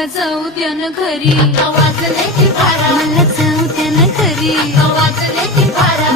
मला जाऊ द्या ना घरी, वाजले की बारा, मला जाऊ द्या ना घरी. वाजले की बारा.